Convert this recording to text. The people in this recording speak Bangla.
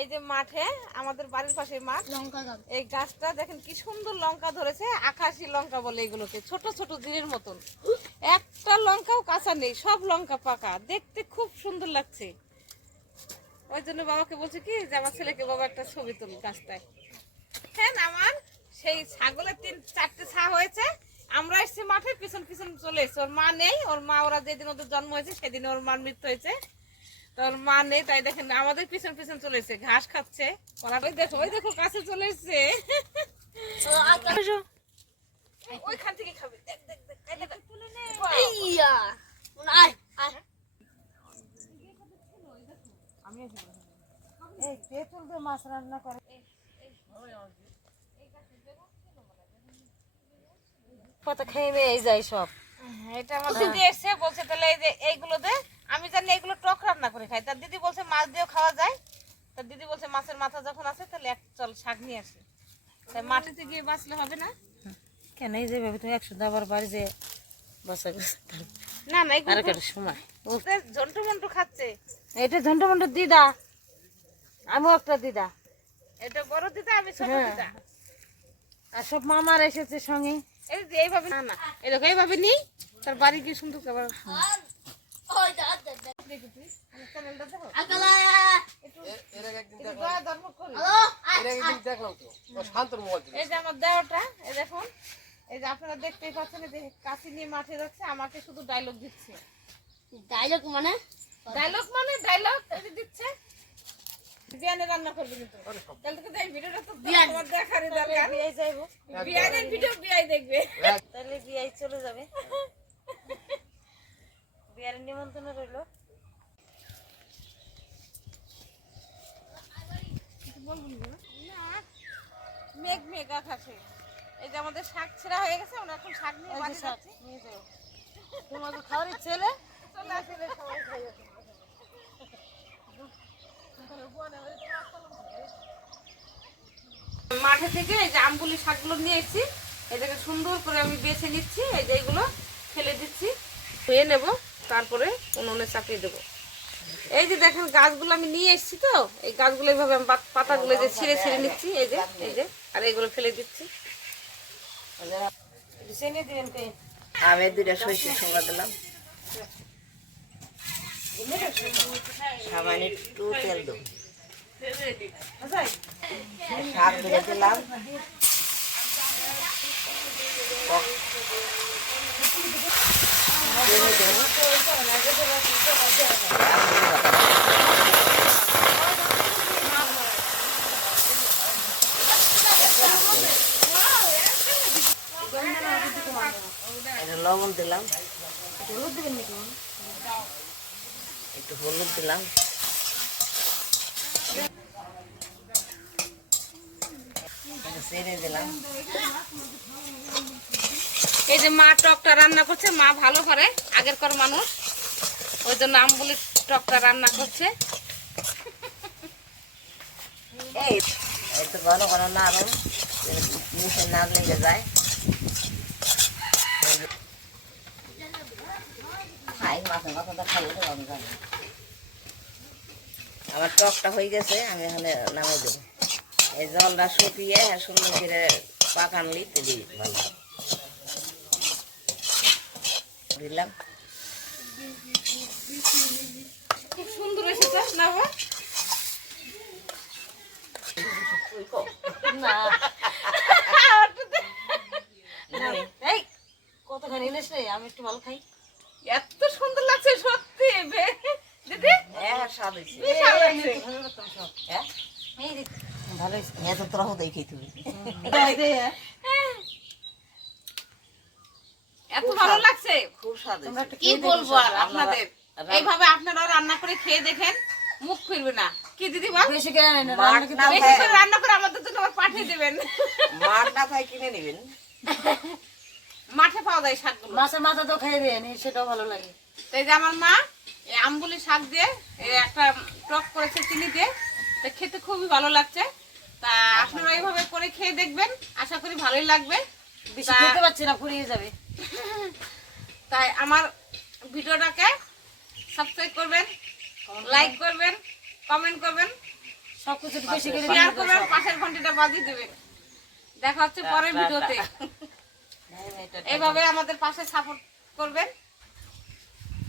এই যে মাঠে আমাদের বাড়ির পাশে মাঠ, লঙ্কা গাছ, এই গাছটা দেখেন কি সুন্দর লঙ্কা ধরেছে। আকাশি লঙ্কা বলে এগুলোকে, ছোট ছোট জিরের মতন। একটা লঙ্কাও কাঁচা নেই, সব লঙ্কা পাকা, দেখতে খুব সুন্দর লাগছে। ওই জন্য বাবাকে বলছে কি যে আমার ছেলেকে বাবা একটা ছবি তুল গাছটায়। হ্যাঁ, আমার সেই ছাগলের 3-4টে ছা হয়েছে। আমরা এসেছি মাঠে, পিছন পিছন চলে এসেছি। ওর মা নেই, ওর মা ওরা যেদিন ওদের জন্ম হয়েছে সেদিন ওর মার মৃত্যু হয়েছে। তোর মা নেই, তাই দেখেন আমাদের পিছন পিছন চলে এসেছে, ঘাস খাচ্ছে। দেখো ওই দেখো কাছে চলে এসছে, ওইখান থেকে খাবে। দেখ দেখ দেখ, মাছ রান্না করে। কত খেয়ে এই যায় সব। এটা আমার দিদি এসছে, বলছে তাহলে এই যে এইগুলো দে। আমি জানি এগুলো টক রান্না করে খাই। তার দিদি বলছে মাছ দিয়েও খাওয়া যায়। তার দিদি বলছে মাছের মাথা যখন আছে তাহলে চল শাক নিয়ে আসি। তাই মাটিতে গিয়ে বাঁচলে হবে না কেন? এই যে ভাবি তুমি 100 আবার বাড়ি যে বসা না না, এগুলো সময় ঝন্টু মন্টু খাচ্ছে। এটা ঝন্টু মন্টু দিদা, আমিও একটা দিদা। এটা বড় দিদা, আমি ছোট দিদা। আর সব মামার এসেছে সঙ্গে। এই যে এইভাবে না না, এরকম এইভাবে নি, তার বাড়ি কি সুন্দর খাবার। এই যে আমার দেওয়াটা, এই দেখুন, এই যে আপনারা দেখতেই পাচ্ছেন যে কাশি নিয়ে মাঠে যাচ্ছে, আমাকে শুধু ডায়লগ দিচ্ছে। ডায়লগ মানে ডায়লগ দিচ্ছে। বিয়ানে রান্না করবে কিন্তু, তাহলে তো এই ভিডিওটা তো তোমার দেখারই দরকার। বিয়াই যাইবো, বিয়ানের ভিডিও বিয়াই দেখবে, তাহলে বিয়াই চলে যাবে। বিয়ার নিমন্ত্রণ রইল। মেঘ মেঘ আকাশে। এই যে আমাদের শাক ছেঁড়া হয়ে গেছে, আমরা এখন শাক নিয়ে বাড়ি যাচ্ছি। নিয়ে যাও, তোমাদের খাওয়ার ছেলে চলে আসলে সবাই খাইয়ে। মাঠে থেকে এই যে আমগুলি শাকগুলো নিয়ে এসেছি, এটাকে সুন্দর করে আমি বেছে নিচ্ছি। এই যে এইগুলো ফেলে দিচ্ছি, ধুয়ে নেব, তারপরে উনুনে চাপিয়ে দেবো। এই যে দেখেন গাছগুলো আমি নিয়ে এসেছি, তো এই গাছগুলো এইভাবে আমি পাতাগুলো যে ছিঁড়ে ছিঁড়ে নিচ্ছি। এই যে আর এইগুলো ফেলে দিচ্ছি। আমি 2টা সরিষার সঙ্গে দিলাম, সামান্য একটু তেল দেবো, শাক ধরে দিলাম, লবণ দিলাম, একটু হলুদ দিলাম, চিনি দিলাম। এই যে মা টকটা রান্না করছে, মা ভালো করে, আগের কর মানুষ, ওই জন্য আমগুলি টকটা রান্না করছে। এই একটু ঘন ঘন নাড়ুন, নিচে না লেগে যায়। আমার টকটা হয়ে গেছে, আমি এখানে নামাই দেবো। এই জলটা শুকিয়ে সুন্দর করে পাকানলি তেলি ভালো দিলাম। খুব সুন্দর এসেছে না? কতখানি এনেছ রে, আমি একটু ভালো খাই। এত সুন্দর লাগছে সত্যি দিদি। স্বাদ হয়েছে, ভালো হয়েছে। এত তোরা দেখি তুমি এত ভালো লাগছে, খুব স্বাদ হয়েছে। কি বলবো আর আপনাদের। এইভাবে আপনারাও রান্না করে খেয়ে দেখেন, মুখ ফিরবে না। কি দিদি বল, বেশি করে রান্না করে আমাদের জন্য পাঠিয়ে দেবেন। মাঠ না থাকে কিনে নেবেন। খাওয়া যায় শাকগুলো। মাছের মাথা তো খেয়ে দেন, সেটাও ভালো লাগে। তো এই যে আমার মা এই আমগুলি শাক দিয়ে একটা টক করেছে চিনি দিয়ে, তো খেতে খুবই ভালো লাগছে। তা আপনারা এইভাবে করে খেয়ে দেখবেন, আশা করি ভালোই লাগবে। বেশি খেতে পারছি না, ফুরিয়ে যাবে। তাই আমার ভিডিওটাকে সাবস্ক্রাইব করবেন, লাইক করবেন, কমেন্ট করবেন, সবকিছু বেশি করে শেয়ার করবেন, পাশের ঘন্টিটা বাজিয়ে দেবেন। দেখা হচ্ছে পরের ভিডিওতে। এইভাবে আমাদের পাশে সাপোর্ট করবেন।